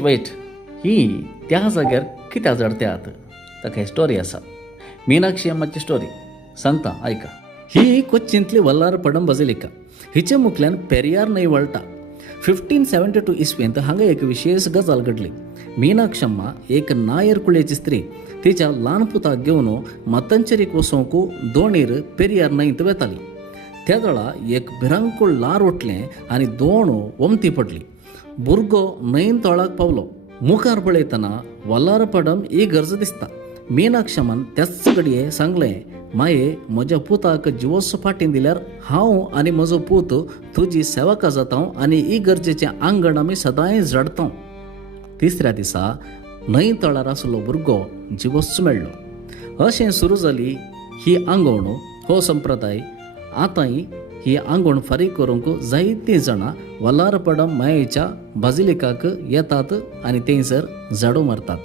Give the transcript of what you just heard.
VAT ही त्या जाग्यार कित्याक झडत्यात ताका स्टोरी आसा. मीनाक्षी अम्माची स्टोरी सांगता आयका. ही कोच्चींतली वल्लारपडम बजिलिका. हिचे मुखल्यान पेरियार न्हंय वळटा. 1572 इसवेंत हांगा एक विशेष गजाल घडली. मीनाक्षम्मा एक नायर कुळेची स्त्री तिच्या ल्हान पुताक घेवन मत्तंचेरीक वचोंक दोणीर पेरियार न्हंयत वेताली. त्या वेळा एक भिरांकूळ लार उठलें आनी दोण वमती पडली. भुरगो न्हंयन तळाक पावलो. मुखार पळयतना वल्लारपडम ही गरज दिसता. मीनाक्षमान त्याच घडये सांगलें, माये म्हज्या पुताक जिवोस फाटीं दिल्यार हांव आनी म्हजो पूत तुजी सेवकां जाता आनी ही गरजेचें आंगण आमी सदांय झडटां. तिसऱ्या दिसा न्हंय तळार आसलो भुरगो जिवोस मेळ्ळो. अशें सुरू जाली ही आंगवण. हो संप्रदाय आतांय ही आंगवण फारीक करूंक जायतीं जाणां वल्लारपडम मायेच्या बाजिलिकाक येतात आनी थंयसर झाडू मारतात.